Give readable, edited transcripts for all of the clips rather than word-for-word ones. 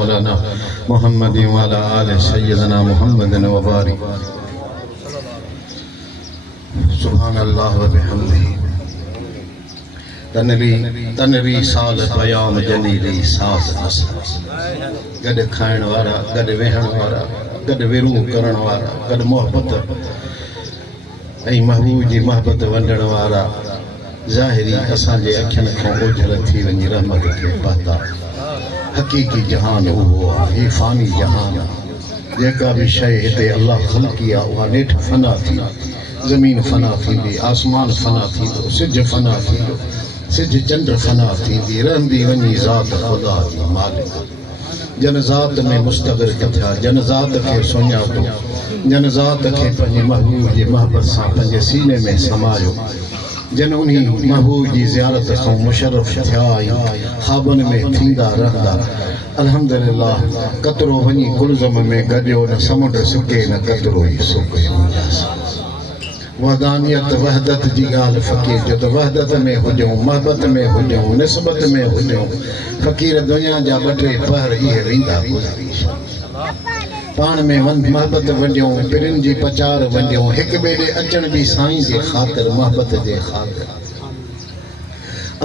मौलाना मुहम्मद व अला आलि सय्यदना मुहम्मद व बारिक सुब्हानल्लाह व बिहम्दिही तनरी साल क़याम जलीली साज़ नस्ल गॾ खाइण वारा गॾ वेहण वारा गॾ विरू करण वारा गॾ मोहब्बत ऐं महबूब जी मोहब्बत वंडण वारा ज़ाहिरी असांजे अखियुनि खां ओझल थी वञी रहमत खे पाता हक़ीक़ी जहान उहो आहे ही फ़ानी जहान आहे जेका बि शइ हिते अल्लाह ख़ल्क़ी आहे उहा नेठि फ़ना थी ज़मीन फ़ना थींदी आसमान फ़ना थींदो सिज फ़ना थींदो सिज चंड फ़ना थींदी रहंदी वञी ज़ात ख़ुदा जी मालिक जन ज़ात में मुस्तग़रिक़ थिया जन ज़ात खे सुञातो जन ज़ात खे पंहिंजे महबूब जी मोहब्बत सां पंहिंजे सीने में समायो जन उन्ही महबूब जी ज़ियारत खां मुशर्रफ़ थिया ख़्वाबनि में थींदा रहंदा अल्हम्दुलिल्लाह कतरो वञी गुलज़म में गॾियो न समुंड सुके न कतरो ई सुके वहदानियत वहदत जी ॻाल्हि फ़क़ीर जो त वहदत में हुजूं मोहब्बत में हुजूं निस्बत में हुजूं फ़क़ीर दुनिया जा ॿ टे पहर इहे वेंदा पाण में मोहब्बत वंडियूं पिरिन जी पचार वंडियूं हिक ॿिए ॾे अचण बि साईं जे ख़ातिर मोहब्बत जे ख़ातिर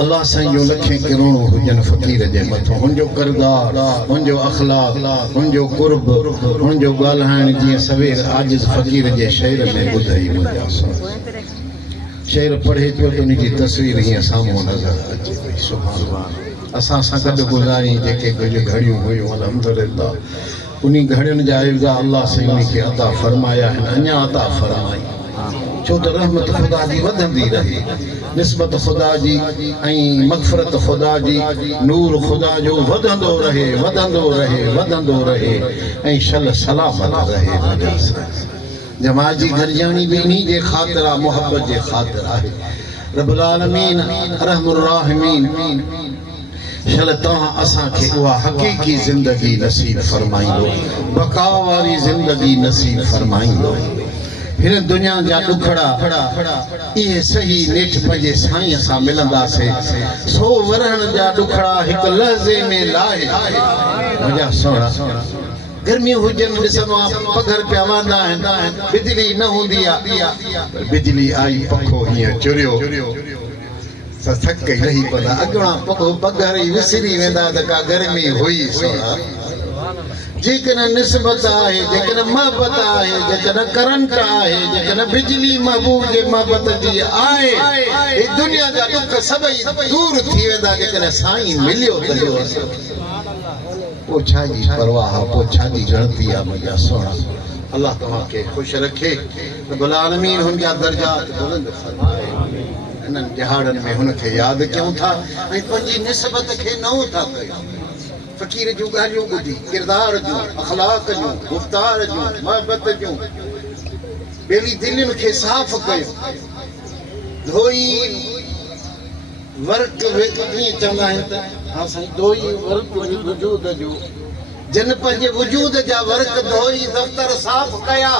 अल्लाह साईं जो लखे किरोड़ो हुजनि फ़क़ीर जे मथां हुनजो किरदार हुनजो अख़लाक़ हुनजो क़ुर्ब हुनजो ॻाल्हाइण जीअं सवेर आजिज़ फ़क़ीर जे शेर में ॿुधई मुंहिंजा शेर पढ़े पियो त उनजी तस्वीर हीअं साम्हूं नज़र अचे पई सुभाणे असां सां गॾु गुज़ारी जेके कुझु घड़ियूं हुयूं अल्हम्दुलिल्लाह उन्हीं घड़ियुनि जा इज़ा अल्लाह साईं उनखे अता फ़रमाया आहिनि अञा अता फ़रमाई छो त रहमत ख़ुदा जी वधंदी रहे निस्बत ख़ुदा जी ऐं मग़फ़िरत ख़ुदा जी नूर ख़ुदा जो वधंदो रहे वधंदो रहे वधंदो रहे ऐं शल सलामत रहे जमा जी गरजानी बि इन्हीं जे ख़ातिर आहे मोहब्बत जे ख़ातिर आहे रब्बुल आलमीन रहमुर राहिमीन शल तव्हां असांखे उहा हक़ीक़ी ज़िंदगी नसीब फरमाईंदो बका वारी ज़िंदगी नसीब फरमाईंदो हिन दुनिया जा ॾुखड़ा इहे सही नेठ पंहिंजे साईं सां मिलंदासीं सो वरहण जा ॾुखड़ा हिकु लहज़े में लाहे मुंहिंजा सोहणा गर्मियूं हुजनि ॾिसंदो आहे पघर पिया वांदा आहिनि बिजली न हूंदी आहे बिजली आई पखो हीअं चुरियो थक ई रही पवंदा अॻियां पघर ई विसरी वेंदा त का गर्मी हुई सोहणा जेकॾहिं निस्बत आहे जेकॾहिं मोहब्बत आहे जेकॾहिं करंट आहे जेकॾहिं बिजली महबूब जे मोहब्बत जी आहे हे दुनिया जा ॾुख सभई दूर थी वेंदा जेकॾहिं साईं मिलियो त पोइ छा जी परवाह पोइ छा जी गणती आहे मुंहिंजा सोहणा अल्लाह तव्हांखे ख़ुशि रखे रब्बुल आलमीन हुनजा दर्जात बुलंद फरमाए इन्हनि दिहाड़नि में हुनखे यादि कयूं था ऐं पंहिंजी निस्बत खे नओं था कयूं फ़क़ीर जूं ॻाल्हियूं ॿुधी किरदार जूं अख़लाक़ जूं गुफ़्तार जूं मोहब्बत जूं ॿेली दिलनि खे साफ़ कयो धोई वर्क कीअं चवंदा आहिनि त हा साईं धोई वर्क वजूद जो जिन पंहिंजे वजूद जा वर्क धोई दफ़्तर साफ़ कया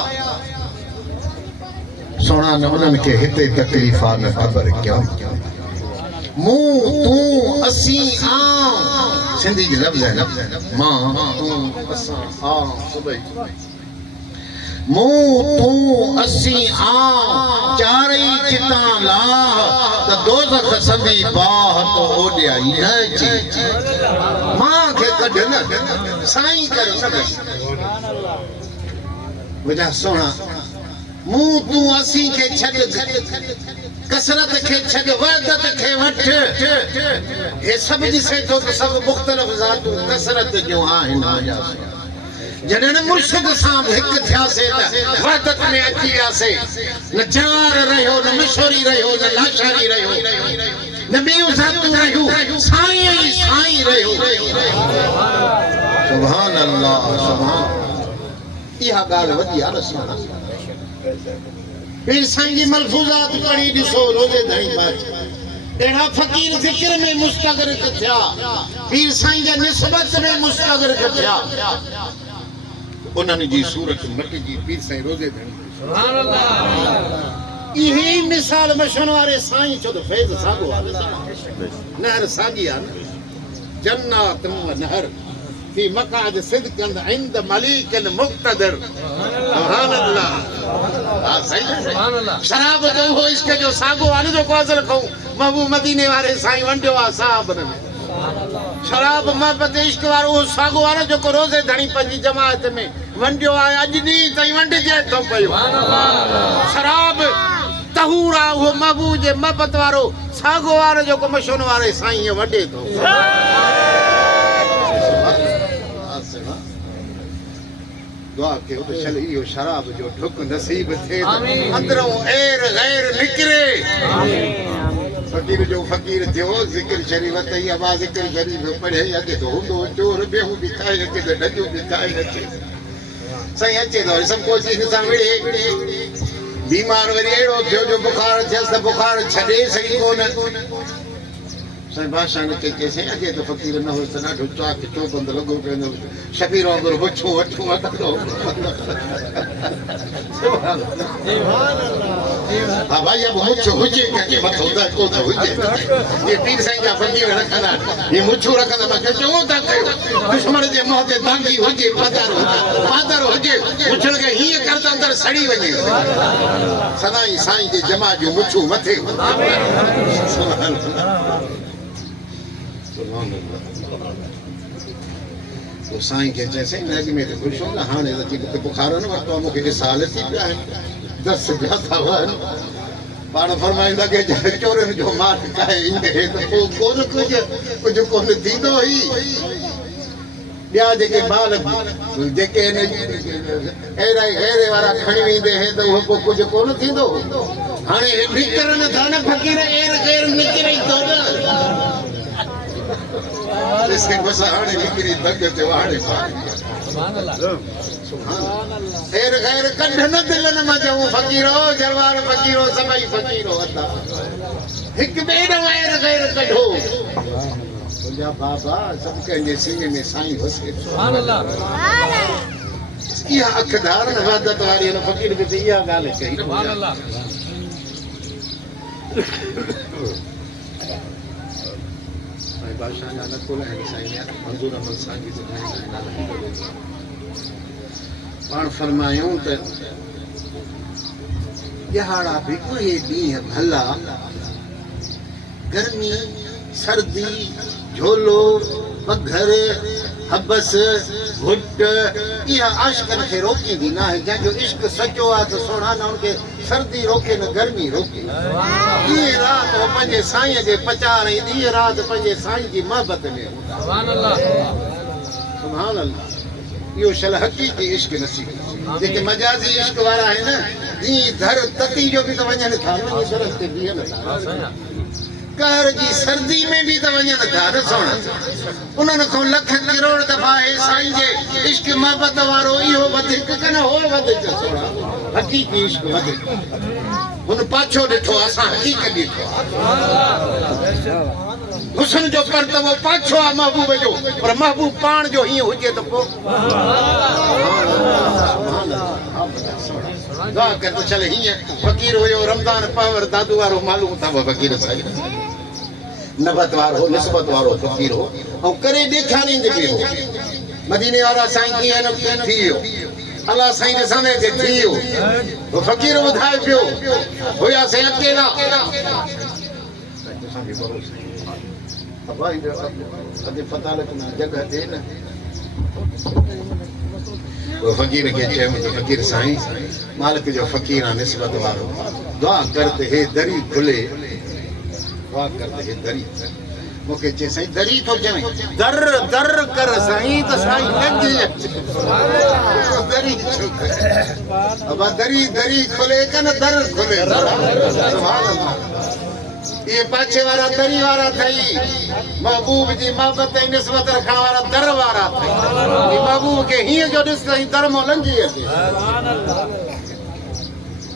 सोना न उन्हनि खे हिते तकलीफ़ आहे न ख़बर क्या मूं तूं असीं आऊं सिंधी जी लफ़्ज़ है मां तूं असां आऊं सभई मूं तूं असीं आऊं चारई चितां लाह त दोज़ख संदी बाह तो ओॾियाई न अचे मां खे कढ न साईं कर मुंहिंजा सोहणा मूं तूं असीं खे छॾ कसरत खे छॾ वहदत खे वठ हे सभु ॾिसे थो त सभु मुख़्तलिफ़ ज़ातूं कसरत जूं आहिनि जॾहिं मुर्शिद सां हिकु थियासीं त वहदत में अची वियासीं न जार रहियो न मिशोरी रहियो न लाशारी रहियो न ॿियूं ज़ातूं रहियूं साईं ई साईं रहियो सुभान अल्लाह सुभान इहा ॻाल्हि वधी आहे न सोना पीर साईं जी मलफूज़ात पढ़ी ॾिसो रोज़े धणी बाच अहिड़ा फ़क़ीर ज़िक्र में मुस्तग़रिक़ थिया पीर साईं जे निस्बत में मुस्तग़रिक़ थिया उन्हनि जी सूरत मटिजी पीर साईं रोज़े धणी सुभान अल्लाह इहे मिसाल मशण वारे साईं छो त फैज़ साॻो आहे नहर साॻी आहे न जन्नात व नहर في مقعد صدق عند مليك مقتدر سبحان الله हाँ सही शराब जो हो इसके जो सागो वाले जो कोजल को महबूब मदीने वाले साईं वंडियो आ साहब ने शराब मोहब्बत इश्क वारो वो सागो वारो जो को रोज़े धणी पंजी जमात में वंडियो आ अज नी तई वंड जे तो पयो शराब तहूरा वो महबूब जे मोहब्बत वारो सागो वारो जो को मशोन वाले साईं वडे तो दुआ के तो चल इहो शराब जो ठुक नसीब थे अंदरों एर गैर निकरे फकीर जो फकीर थियो जिक्र शरीफ तई आवाज जिक्र शरीफ पढ़े अगे तो हुंदो चोर बेहू भी खाए अगे तो डजो भी खाए अगे सही अचे तो सब को चीज सां मिले बीमार वरी एड़ो थियो जो बुखार थियस त बुखार छडे सही कोन साईं बादशाह ने के से अगे तो फकीर न हो सना ढुचा के चो बंद लगो पे शबीर अगर बचो वठो अटो सुभान अल्लाह भाई अब मुछो हुजे के मत होता को तो हुजे ये पीर साईं का फकीर रखना ये मुछो रखना मैं चो ता कयो दुश्मन जे मुंह ते दांगी हुजे पादर हुजे मुछड़ के ही करता अंदर सड़ी वने सदाई साईं जे जमा जो मुछो मथे सुभान तो साईं के जैसे नग में तो खुश होगा हाँ नहीं तो बुखार न वरतो मुके के साल थी पिया है 10 जाता हुआ पाण फरमाइंदा के चोरन जो मार काए ईंदे तो कोन कुछ कोन थींदो ही ॿिया जेके बाल जेके अहिड़ा गैरे वारा खणी वेंदे हैं तो उहो पोइ कुझु कोन थींदो हाणे निकिरनि था न फकीर एर गैर निकिरे थो न इसके बस हाणे निकिरी दग ते हाणे सुभान अल्लाह एर गैर कढ न दिलनि मां चऊं फकीरो जरवार फकीरो सभई फकीरो अता हिकु ॿिए ॾांहुं एर गैर कढो या बाबा सब के सीने में साईं वसे सुभान अल्लाह इहा अखदार न वादत वारी न फकीर के इहा ॻाल्हि कई सुभान अल्लाह साईं बादशाह नानक को है साईं मंजूर अहमद साईं जी पाण फरमायूं त यहाड़ा भी कोई ॾींहं भला गर्मी सर्दी झोलो पघर हबस घुट इहा आशिकन खे रोकींदी न आहे जंहिंजो इश्क सचो आहे त सोना न उनखे सर्दी रोके न गर्मी रोके ॾींहं राति हो पंहिंजे साईं जे पचार ऐं ॾींहं राति पंहिंजे साईं जी मोहबत में सुभान अल्लाह सुभान अल्लाह इहो शल हक़ीक़ी इश्क नसीब जेके मजाज़ी इश्क वारा आहिनि ॾींहुं धर तती जो बि त वञनि था न सरस ते बीहनि था कहर जी सर्दी में भी तो वञनि था न सोना उन्हनि खां लख करोड़ दफ़ा हे साईं जे इश्क मोहबत वारो इहो वधीक कन हो वधीक सोना हक़ीक़ी इश्क वधीक हुन पाछो ॾिठो असां हक़ीक़त ॾिठो हुस्न जो परतवो पाछो आहे महबूब जो पर महबूब पाण जो हीअं हुजे त पोइ दुआ कर तो चल हीअं फ़कीर हुयो रमज़ान पावर दादू वारो मालूम अथव फ़कीर साईं नबत वारो निस्बत वारो फ़कीर हो ऐं करे ॾेखारींदे बि हो मदीने वारा साईं कीअं न कीअं थी वियो अल्लाह साईं ॾिसंदे ते थी वियो उहो फ़कीर ॿुधाए पियो हुयासीं अकेला जगह दे न वो फकीर के चयो मुझे फकीर साईं मालिक जो फकीर आहे निस्बत वारो दुआ करते हे दरी खुले दुआ करते हे दरी मूंखे चए साईं दरी थो चवे दर दर कर साईं त साईं लॻी अचे दरी छो अब दरी दरी खुले कन दर खुले सुभान अल्लाह ये पाछे वारा दरी वारा थई महबूब जी मोहब्बत ऐं निस्बत रखण वारा दर वारा थई ये महबूब के हीअं जो ॾिस तई दर मां लंघी अचे सुभान अल्लाह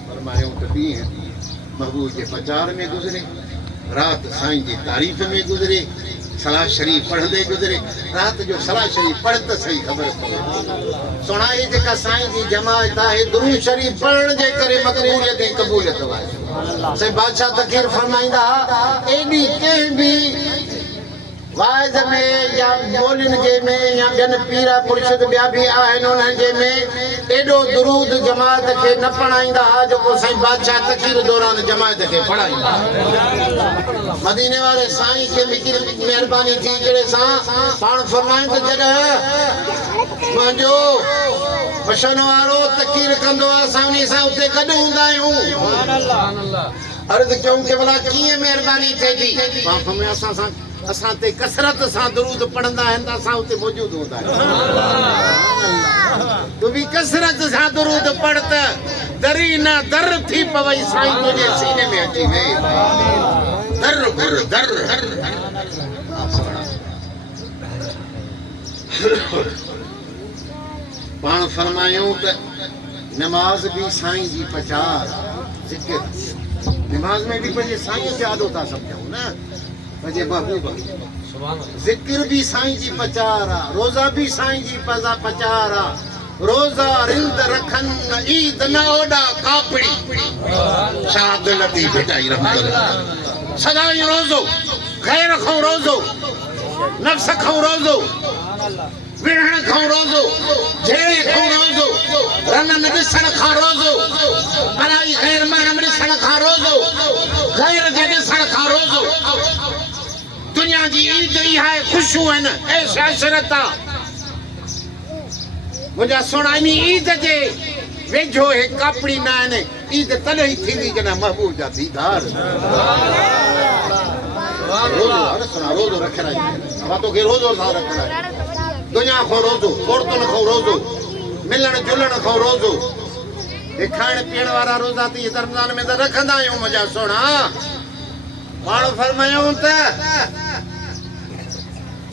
फरमायो त ॾींहुं महबूब जे प्रचार में गुज़रे रात साईं जी तारीफ़ में गुज़रे सलाह शरीफ पढ़ंदे गुज़रे रात जो सलाह शरीफ पढ़त सही ख़बर पवे सुणाई जेका साईं जी जमात आहे दुरूद शरीफ पढ़ण जे करे मक़बूलियत ऐं क़बूलियत वारी से बादशाह तकीर फरमाइंदा एडी के भी वाइज़ में या बोलिन जे में या ॿियनि पीरा मुर्शिद ॿिया बि आहिनि उन्हनि जे में एॾो दुरूद जमात खे न पढ़ाईंदा हुआ जेको साईं बादशाह तकीर दौरान जमात खे पढ़ाईंदा। मदीने वारे साईं खे महिरबानी थी जहिड़े सां पाण फरमाइनि त जॾहिं मुंहिंजो मशन वारो तकीर कंदो आहे असां उन सां उते गॾु हूंदा आहियूं। अर्ज़ कयूं कि भला कीअं महिरबानी थिए थी? पाण फरमाए असां ते कसरत सां दुरूद पढ़ंदा आहिनि त असां उते मौजूद हूंदा आहियूं। तू बि कसरत सां दुरूद पढ़ त दरी न दर थी पवई साईं तुंहिंजे सीने में अची वे। दर गुर दर पाण फरमायूं त नमाज भी साईं जी पचार जिक्र नमाज में भी पंहिंजे साईं खे आॾो था सम्झूं न पंहिंजे महबूब जिक्र भी साईं जी पचार आहे रोज़ा भी साईं जी पचार आहे रोज़ा रिंद रखन ईद न ओॾा कापड़ी शाद लती भेटाई रहमतुल्लाह सदाई रोज़ो ग़ैर खां रोज़ो नफ्स खां रोज़ो विढ़ण खां रोज़ो झेड़े खां रोज़ो रन न ॾिसण खां रोज़ो पराई ग़ैर महरम ॾिसण खां रोज़ो ग़ैर जे ॾिसण खां रोज़ो दुनिया जी ईद इहा आहे ख़ुशियूं आहिनि ऐश अशरत आहे मुंहिंजा सोना इन ईद जे वेझो हे कापड़ी न आहिनि ईद तॾहिं ई थींदी जॾहिं महबूब जा दीदार रोज़ो रखण मां तोखे रोज़ो सां रखण दुनिया खां रोज़ो औरतुनि खां रोज़ो मिलण जुलण खां रोज़ो हे खाइण पीअण वारा रोज़ा त इहे रमज़ान में त रखंदा आहियूं मुंहिंजा सोना पाण फरमायूं त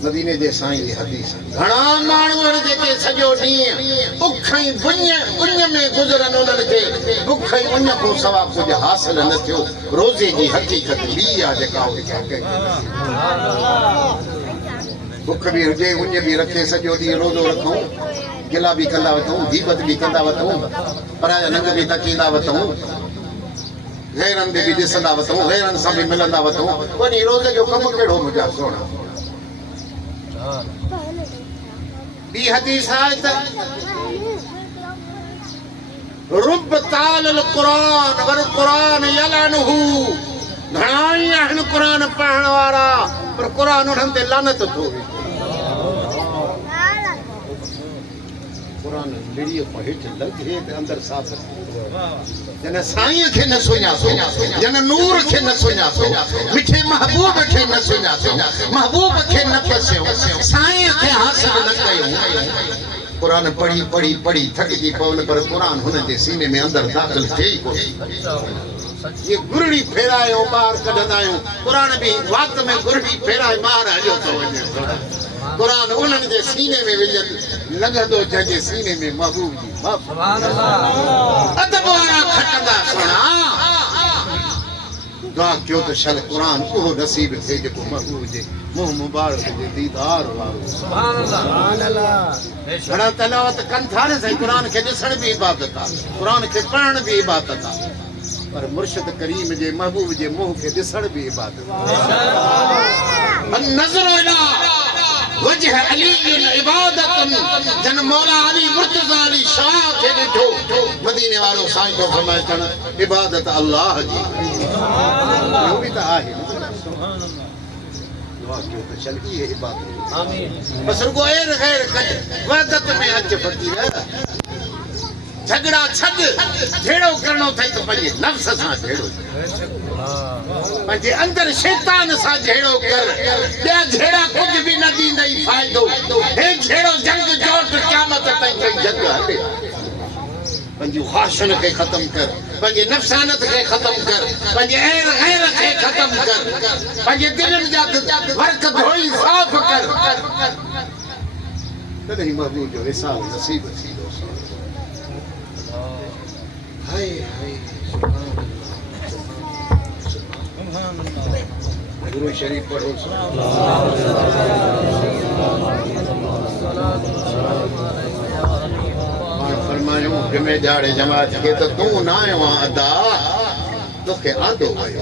मदीने जे साईं जी हदीस घणा माण्हू आहिनि जेके सॼो ॾींहुं बुख ऐं उञ में गुज़रनि उन्हनि खे बुख ऐं उञ खां सवाइ कुझु हासिल न थियो रोज़े जी हक़ीक़त ॿी आहे जेका बुख बि हुजे उञ बि रखे सॼो ॾींहुं रोज़ो रखूं गिला बि कंदा वठूं गीबत बि कंदा वठूं पराया नंग बि तकींदा वठूं ग़ैरनि खे बि ॾिसंदा वठूं ग़ैरनि सां बि मिलंदा वठूं वरी रोज़े जो कमु कहिड़ो मुंहिंजा सोना ॿी हदीस आहे त रुब ताल क़ुरान वर क़ुरान यलानहु घणा ई आहिनि क़ुरान पढ़ण वारा पर क़ुरान उन्हनि ते लानत थो क़ुरान ॿेड़ीअ खां हेठि लॻे त अंदरि साफ़ जन साईं खे न सुञातो जन नूर खे न सुञातो मिठे महबूब खे न सुञातो महबूब खे न पसियो साईं खे हासिल न कयो क़ुरान पढ़ी पढ़ी पढ़ी थकिजी पवन पर क़ुरान हुन जे सीने में अंदरि दाख़िल थिए ई कोन ये गुरड़ी फेरायो ॿार कढंदा आहियूं क़ुरान बि वात में गुरड़ी फेराए ॿार हलियो थो वञे क़ुरान उन्हनि जे सीने में विझनि लॻंदो जंहिंजे सीने में महबूब जी अदब वारा खटंदा सोना दुआ कयो त शल क़ुरान उहो नसीब थिए जेको महबूब जे मुंहुं मुबारक जे दीदार वारो घणा तलावत कनि था न साईं क़ुरान खे ॾिसण बि इबादत आहे क़ुरान खे पढ़ण बि इबादत आहे पर मुर्शिद करीम जे महबूब जे मुंहुं खे ॾिसण बि इबादत आहे नज़र वजह अली इबादत जन मौला अली मुर्तज़ा अली शाह खे ॾिठो मदीने वारो साईं जो फरमाए चण इबादत अल्लाह जी इहो बि त आहे दुआ कयो त चल इहे इबादत आमीन बस रुगो एर ग़ैर कज वहदत में अच फ़कीर झगड़ा छद झेड़ो करणो अथई त पंहिंजे नफ़्स सां झेड़ो पंहिंजे अंदरि शैतान सां झेड़ो कर ॿिया झेड़ा कुझु बि न ॾींदई फ़ाइदो हे झेड़ो जंग जोट क़यामत ताईं जंग हले पंहिंजी ख़्वाहिशुनि खे ख़तम कर पंहिंजे नफ़्सानत खे ख़तम कर पंहिंजे एर ग़ैर खे ख़तम कर पंहिंजे दिलनि जा वर्क धोई साफ़ कर तॾहिं महबूब जो विसाल नसीब थींदो हाय हाय गुरु शरीफ पढ़ो फरमायूं जुमे जाड़े जमात के तो तू ना आयो अदा तोखे आंदो आयो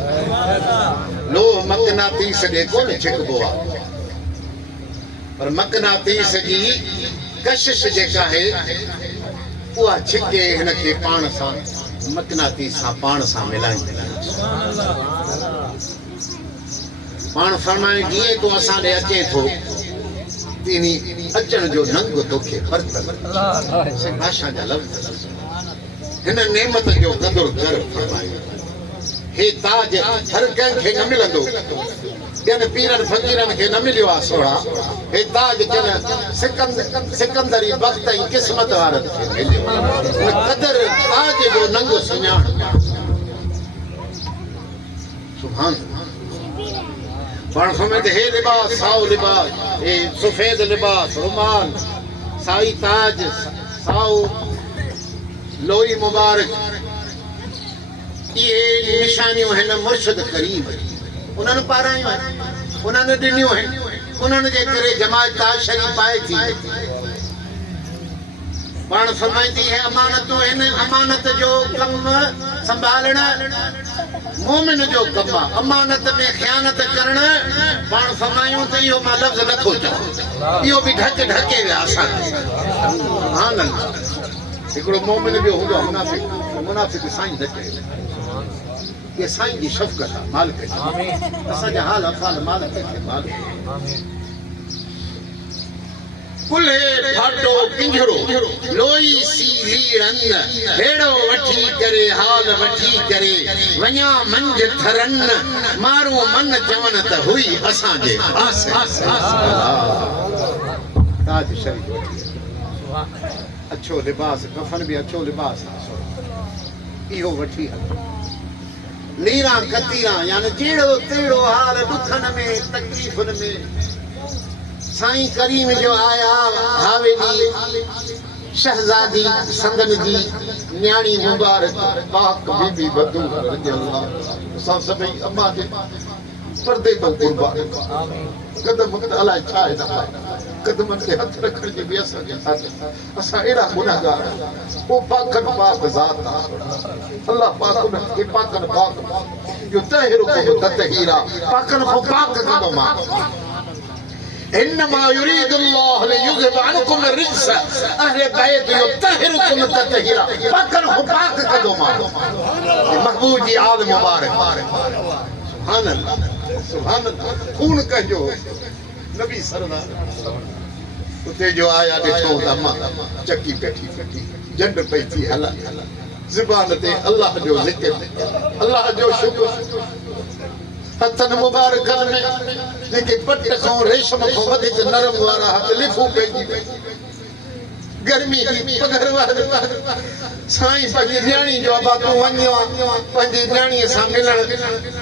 लो मकनाती सॾे कोन छिकबो आहे पर मकनातीस जी कशिश जेका है उहा छिके हिन खे पाण सां मकनातीस सां पाण सां मिलाईंदी पाण फरमाए जीअं तूं असां ॾे अचे थो तीनी अचण जो नंग तोखे परतल भाषा जा लफ़्ज़ हिन नेमत जो क़दुरु कर फरमायो हे ताज हर कंहिंखे न मिलंदो ॿियनि पीरनि फ़क़ीरनि खे न मिलियो आहे सोढ़ा हे ताज जन सिकंदरी वक़्त ऐं क़िस्मत वारनि खे मिलियो क़दुरु ताज जो नंग सुञाण सुभान पाण फरमाईंदे हे लिबास साओ लिबास हे सफ़ेद लिबास रुमाल साई ताज साओ लोई मुबारक ये निशानियों है ना मुर्शिद करीब उन्होंने पारायूं है उन्होंने ॾिनियूं है उन्होंने जे करे जमात ताशरी पाए थी पाण फरमाईंदी है अमानतूं आहिनि अमानत जो कम संभालना मोमिन जो कम आहे अमानत में ख़यानत करण पाण फरमायूं त इहो मां लफ़्ज़ नथो चवां इहो बि ढके विया असां सुभान अल्लाह हिकिड़ो मोमिन ॿियो हूंदो आहे मुनाफ़िक़ साईं ढके ये साईं जी शफ़क़त आहे मालिक जी असांजा हाल अफ़ाल मालिक खे मालिक कुल्हे फाटो पिंजरो लोई सी लीरन हेड़ो वठी करे हाल वठी करे वञा मंझ थरन मारो मन चवण त हुई असांजे आसे ताज शरीफ अच्छो लिबास कफन भी अच्छो लिबास इहो वठी लीरा कतीरा यानी जेड़ो तेड़ो हाल दुखन में तकलीफन में साईं करीम जो आया हावेली शहजादी संदन जी न्याणी मुबारक पाक बीबी बतूल रज़ियल्लाहु असां सभई अम्मा जे पर्दे तो कुर्बान कदम अलाए छा आहे कदमनि ते हथ रखण जी बि असांखे असां अहिड़ा गुनाहगार वो पाकन पाक ज़ात अल्लाह पाक उनखे पाकन पाक जो तहरुकुम ततहीरा पाकन को पाक कंदो मां इन्नमा युरीदुल्लाह लियुज़हिब अन्कुम الرجس अहल बैत युतहिरुकुम ततहीरा पाकन को पाक कंदो मां महबूब जी आल मुबारक सुभान अल्लाह सुभान अल्लाह खून कजो नबी सरदार उते जो आया ॾिठो त अम्मा चकी कठी जंड पई थी हला ज़ुबान ते अल्लाह जो ज़िक्र अल्लाह जो शुक्र हथन मुबारकन में जेके पट खां रेशम खां वधीक नरम वारा हथ लिफूं पइजी गर्मी पगर वार साईं पंहिंजी न्याणी जो बातूं वञो पंहिंजी न्याणीअ सां मिलण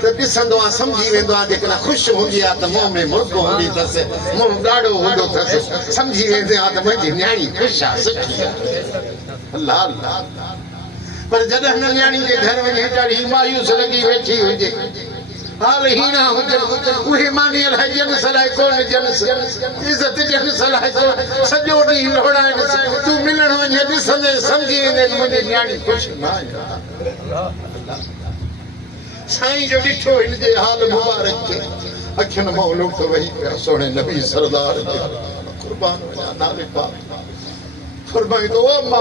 त ॾिसंदो आहे सम्झी वेंदो आहे जेकॾहिं ख़ुशि हूंदी आहे त मुंहं में मुर्ग हूंदी अथसि मुंहुं ॾाढो हूंदो अथसि सम्झी वेंदो आहे त मुंहिंजी न्याणी ख़ुशि आहे सुठी अल्लाह अल्लाह पर जॾहिं हिन न्याणी जे घर वञी ॾाढी मायूस लॻी वेठी हुजे हाल ही ना हुजे उहे मानी अलाए जनस अलाए कोन जनस इज़त जनस अलाए कोन सॼो ॾींहुं लोड़ाइनि तूं मिलण वञे ॾिसंदे सम्झी वेंदे मुंहिंजी न्याणी ख़ुशि न आहे साईं जो ॾिठो हिन जे हाल मुबारक खे अखियुनि मां लुक वही पिया सोणे नबी सरदार क़ुर्बान वञा नाले पाक फरमाईंदो अम्मा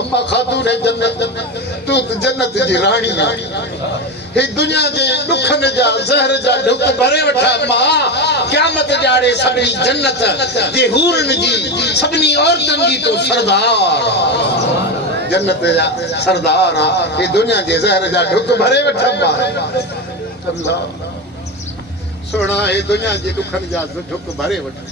अम्मा खातून जन्नत तू त जन्नत जी राणी आहे हे दुनिया जे दुखन जा ज़हर जा ढुक भरे वठा मां क़यामत जाड़े सभी जन्नत जे हूरन जी सभनी औरतन जी तो सरदार जन्नत जा सरदार हे दुनिया जे ज़हर जा ढुक भरे वठा मां अल्लाह सोना हे दुनिया जे दुखन जा ढुक भरे वठा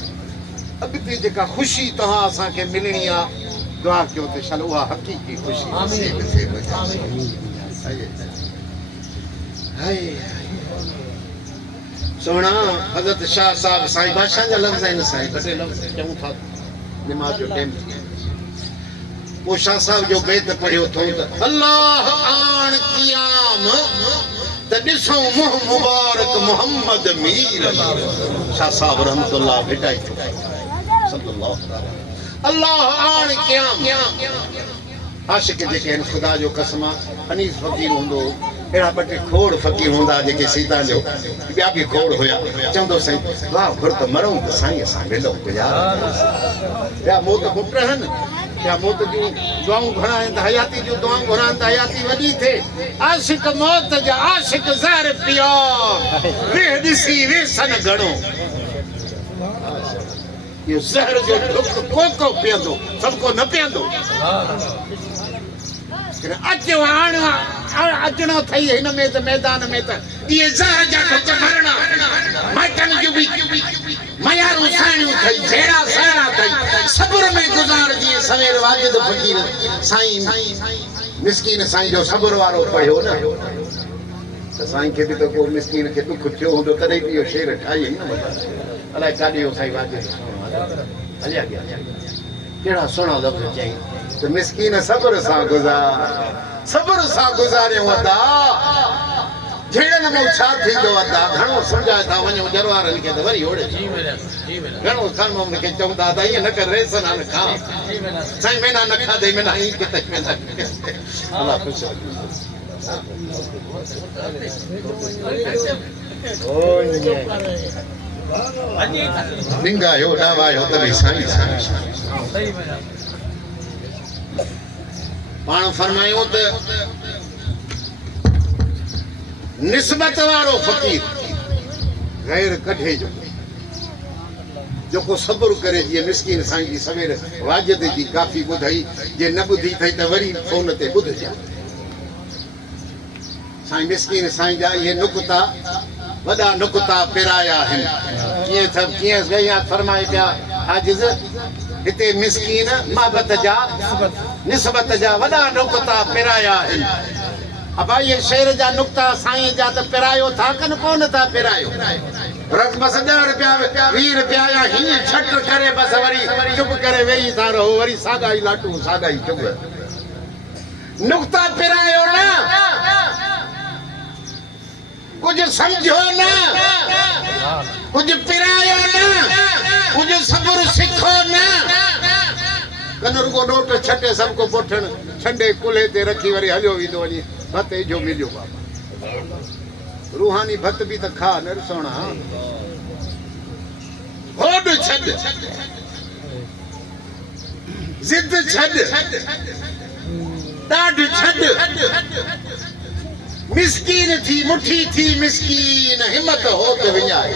अॻिते जेका ख़ुशी तव्हां असांखे मिलणी आहे दुआ कयो त शल उहा हक़ीक़ी ख़ुशी नसीब थिए सोना हज़रत शाह साहब साईं बादशाह जा लफ़्ज़ आहिनि साईं कटे लफ़्ज़ चऊं था निमाज़ जो टाइम वो शाह साहब जो बैत पढ़ियो थो त अल्लाह आन क़याम त ॾिसो मुंहुं मुबारक मोहम्मद मीर शाह साहब रहमतुल्लाह भिटाई सल्लल्लाहु अलैहि अल्लाह आन क़याम आशिक जेके आहिनि ख़ुदा जो कसम अनीस फ़क़ीर हूंदो एड़ा बटे खोड़ फकीर होंदा जेके सीता जो ॿिया बि खोड़ हुया चवंदो साईं वाह घुर त मरूं त साईं असां मिलूं यार ॿिया मौत पुट आहिनि ॿिया मौत जूं दुआऊं घुराइनि त हयाती जूं दुआऊं घुराइनि त हयाती वॾी थिए आशिक मौत जा आशिक ज़हर पियो वे ॾिसी वेसन घणो इहो ज़हर जो ढुक को पीअंदो सभु को न पीअंदो अचो अचणो अथई हिन में त मैदान में त इहे ज़हर जा ढुक भरणा माइटनि जूं बि मयारूं साणियूं अथई जहिड़ा साणा अथई सब्र में गुज़ार जीअं सवेर वाजिद फ़कीर साईं मिस्कीन साईं जो सब्र वारो पढ़ियो न त साईं खे बि त को मिस्कीन खे दुख थियो हूंदो तॾहिं बि इहो शेर ठाही न अलाए काॾे इहो साईं वाजिद हलिया गया कहिड़ा सुहिणा लफ़्ज़ चई त मिस्कीन सब्र सां गुज़ारियूं अदा जहिड़े नमूने छा थींदो अदा घणो सम्झाए था वञूं जरवारनि खे त वरी ओड़े घणो खन मूंखे चवंदा त ईअं न कर रेसन न खा साईं मैना न खाधई मैना ई किथे मैना अल्लाह ख़ुशि निंगा यो डावा यो त बि साईं पाण फरमायूं त निस्बत वारो फकीर गैर कढे जो को सब्र करे जीअं मिस्कीन साईं जी सवेर वाजिद जी काफ़ी ॿुधई जे न ॿुधी अथई त वरी फ़ोन ते ॿुधजां साईं मिस्कीन साईं जा इहे नुक़्ता वॾा नुक़्ता पिराया आहिनि कीअं कीअं फरमाए पिया आजिज़ हिते मिस्कीन महबत जा निस्बत जा वॾा नुक़्ता पिराया आहिनि अब ये शेर जा नुक़्ता साईं जा त पिरायो था कन कोन था पिरायो रख बस 10 रुपया 20 रुपया या हीअं छट करे बस वरी चुप करे वेही था रहो वरी साॻा ई लाटू साॻा ई चुप नुक़्ता पिरायो न कुछ समझो न कुछ पिरायो न कुछ सब्र सिखो न कनर को नोट छटे सबको पोठण छंडे कुल्हे ते रखी वरी हलियो वेंदो वञी भत जो मिलियो बाबा रूहानी भत भी त खा न सोना होड छड जिद छड ॾाढ छड मिस्कीन थी मुठी थी मिस्कीन हिम्मत हो त विञाए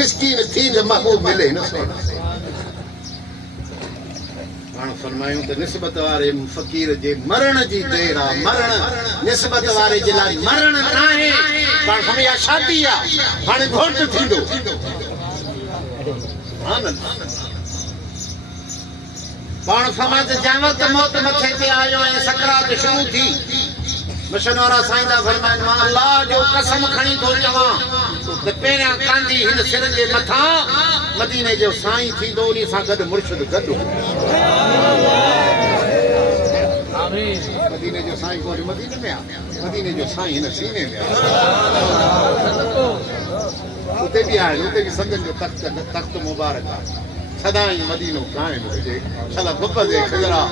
मिस्कीन थी त महबूब मिले न सोना फरमायूं त निस्बत वारे फकीर जे मरण जी देर आ मरण निस्बत वारे जे लाइ मरण नाहे पाण समझा शादी आ हाणे घोट थींदो पाण समाज जावत मौत मथे ते आयो ऐं सकरात शुरू थी मशनवारा साईं दा फरमाइनि मां अल्लाह जो कसम खणी थो चवां त पहिरियां कांदी हिन सिर जे मथां मदीने जो साईं थींदो उन सां गॾु मुर्शिद गॾु मदीने जो साईं कोन मदीने में आहे मदीने जो साईं हिन सीने में आहे उते बि आहे उते बि संदन जो तख्त मुबारक आहे सदाई मदीनो कायम हुजे सदा गुब्बद खजरा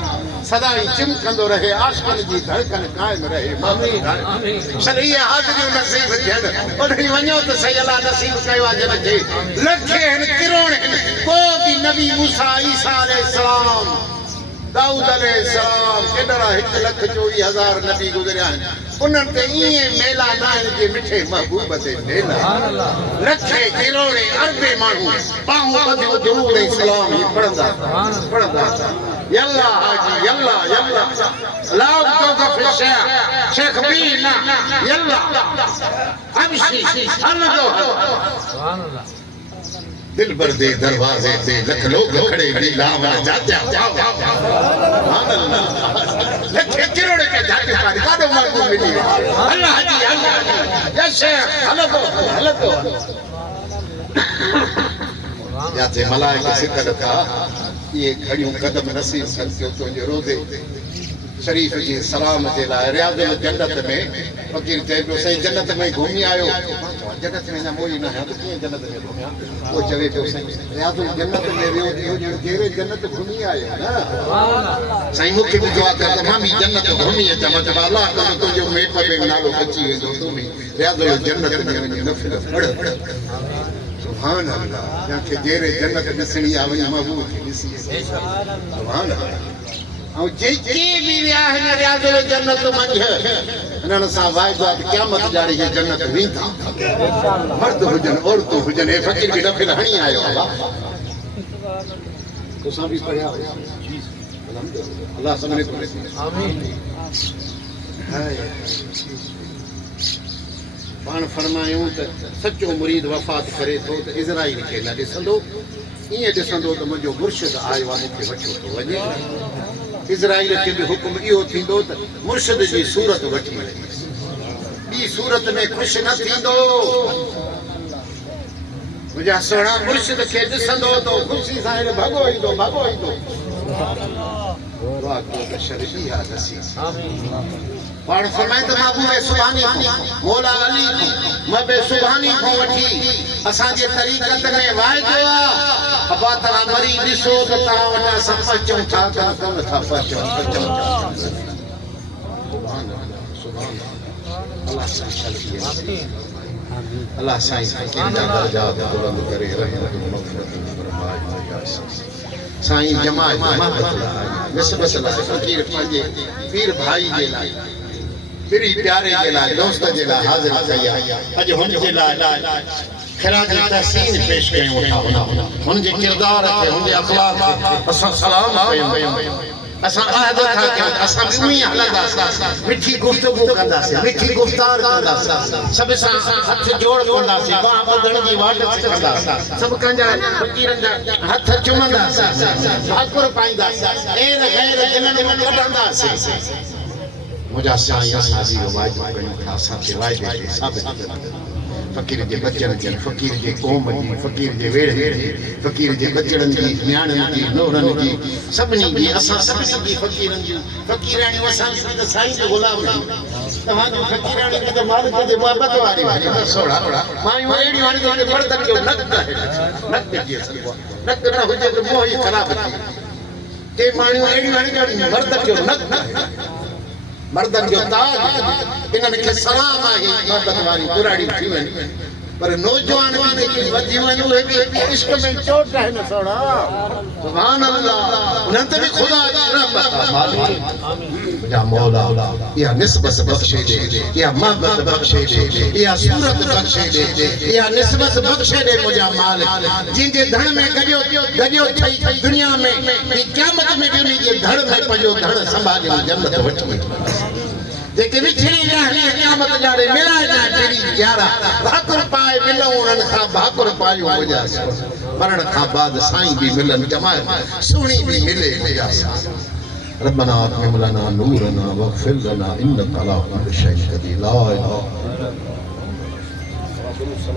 सदाई चिमकंदो रहे आशिक़नि जी धड़कन कायम रहे आमीन सही हाज़िरी नसीब थियन ओॾी वञो त सही अल्लाह नसीब कयो आहे जन खे लखे आहिनि किरोड़ आहिनि को बि नबी मूसा ईसा अलैहिस्सलाम दाऊद अलैहिस्सलाम केॾा 1,24,000 नबी गुज़रिया आहिनि उन्हनि ते ईअं मेला न आहिनि जे मिठे महबूब ते मेला लखे किरोड़े अरबे माण्हू बाहूं ॿधियूं दुरूद ऐं सलाम ई पढ़ंदा यल्ला हाजी यल्ला यल्ला लाउ तो गफिर शेख बीना यल्ला अमशी हलदो सुभान अल्लाह दिल भर दे दरवाजे पे लख लोग खड़े नीलाम जाते सुभान अल्लाह लखे किरोड़े के जाते पारी कादो मांगो मिली अल्लाह जी अल्लाह या शेख हलदो या ते मलाइके सिकड़ था ये खड़ियों कदम नसीब कर के तुझे रोज़े शरीफ जी सलाम जे लाइ रियाज़ुल जन्नत में फ़कीर चए पियो साईं जन्नत में घुमी आयो जन्नत में अञा मोई न आहियां त कीअं जन्नत में घुमिया उहो चवे पियो साईं रियाज़ुल जन्नत में वियो इहो ॼण जहिड़े जन्नत घुमी आयो न साईं मूंखे बि दुआ कर त मां बि जन्नत घुमी अचां मां चवां अलाह करे तुंहिंजो मेट में नालो अची वेंदो तूं बि रियाज़ुल जन्नत में वञी नफ़िल पढ़ सुभान अल्लाह जंहिंखे जहिड़े जन्नत ॾिसणी आहे वञी महबूब खे ॾिसी सुभान अल्लाह ऐं जेके बि विया आहिनि रियाज़ुल जन्नत मंझि हिननि सां वाइदो आहे त क़यामत ॼाणे हे जन्नत वेंदा मर्द हुजनि औरतूं हुजनि हे फ़कीर बि नफ़िल हणी आयो तोसां बि पढ़िया अल्लाह सभिनी खे आमीन पाण फरमायूं त सचो मुरीद वफ़ात करे थो त इज़राइल खे न ॾिसंदो ईअं ॾिसंदो त मुंहिंजो मुर्शिद आयो आहे मूंखे वठो थो वञे इज़राइल खे बि हुकुम इहो थींदो त मुर्शिद जी सूरत वठी वञे ॿी सूरत में ख़ुशि न थींदो मुंहिंजा सुहिणा मुर्शिद खे ॾिसंदो त ख़ुशी सां भॻो ईंदो पाण फरमाए त महबूब सुभानी मौला अली मबे सुभानी खां वठी असांजे तरीक़त में वाइदो आहे अबा तव्हां मरी ॾिसो त तव्हां वटि असां पहुचूं था कोन था पहुचूं अल्लाह साईं फ़कीर जा दर्जात बुलंद करे रहमत मग़फ़िरत फरमाए साईं जमात महबत लाइ निस्बत लाइ फ़कीर पंहिंजे पीर भाई जे लाइ पिरी प्यारे जे लाइ दोस्त जे लाइ हाज़िर कई आहे अॼु हुन जे लाइ ख़िराज तहसीन पेश कयूं था हुन जे किरदार खे हुन जे अख़लाक़ खे असां सलाम कयूं असां अहद था कयूं असां ॿिन्ही हलंदासीं मिठी गुफ़्तगू कंदासीं मिठी गुफ़्तार कंदासीं सभ सां हथ जोड़ कंदासीं बांह ॿधण जी वाट सिखंदासीं सभु कंहिंजा फ़कीरनि जा हथ चुमंदासीं भाकुर पाईंदासीं एर गैर दिलनि में कढंदासीं मुंहिंजा साईं असां जी वाइदो कयूं था असांखे वाइदे खे साबित फ़कीर जे बचनि जी फ़कीर जे क़ौम जी फ़कीर जे वेड़े जी फ़कीर जे बचड़नि जी न्याणियुनि जी नूरनि जी सभिनी जी असां सभिनी जी फ़कीरनि जी फ़कीराणियूं असांजी बि त साईं जो ग़ुलाम आहियूं तव्हांजी फ़कीराणी बि त मालिक जे मोहबत वारी सोड़ा मायूं अहिड़ियूं आहिनि जो बर्तन जो नक न ॾिजी सघिबो नक न हुजे त मोह ई ख़राब थी के मायूं अहिड़ियूं आहिनि जो बर्तन जो नक न मर्दन जो ताज इन्हनि खे सलाम आहे मोहबत वारी पुराणी थी वञे पर नौजवान भी देखी वधी वञे उहे बि इश्क में चोट है न सोड़ा सुभान अल्लाह उन्हनि ते बि ख़ुदा जी रहमत आमीन या मौला या निस्बत बख्शे दे या मोहब्बत बख्शे दे या सूरत बख्शे दे या निस्बत बख्शे दे मुंहिंजा मालिक जिनके धड़ में गजो ठई दुनिया में क़यामत में भी उनजे धड़ में पंहिंजो धड़ संभाले जन्नत वठी जेके विछड़ी रहली क़यामत ॼाणे मिलाए ना तेरी यारा भाकुर पाए मिलऊं उन्हनि खां भाकुर पायो मुंहिंजा मरण खां बाद साईं भी मिलन जमाए सुहिणी भी मिले मुंहिंजा रब्बना अतमिम लना नूरना वग़फ़िर लना इन्नका अला कुल्लि शैइन क़दीर ला इलाहा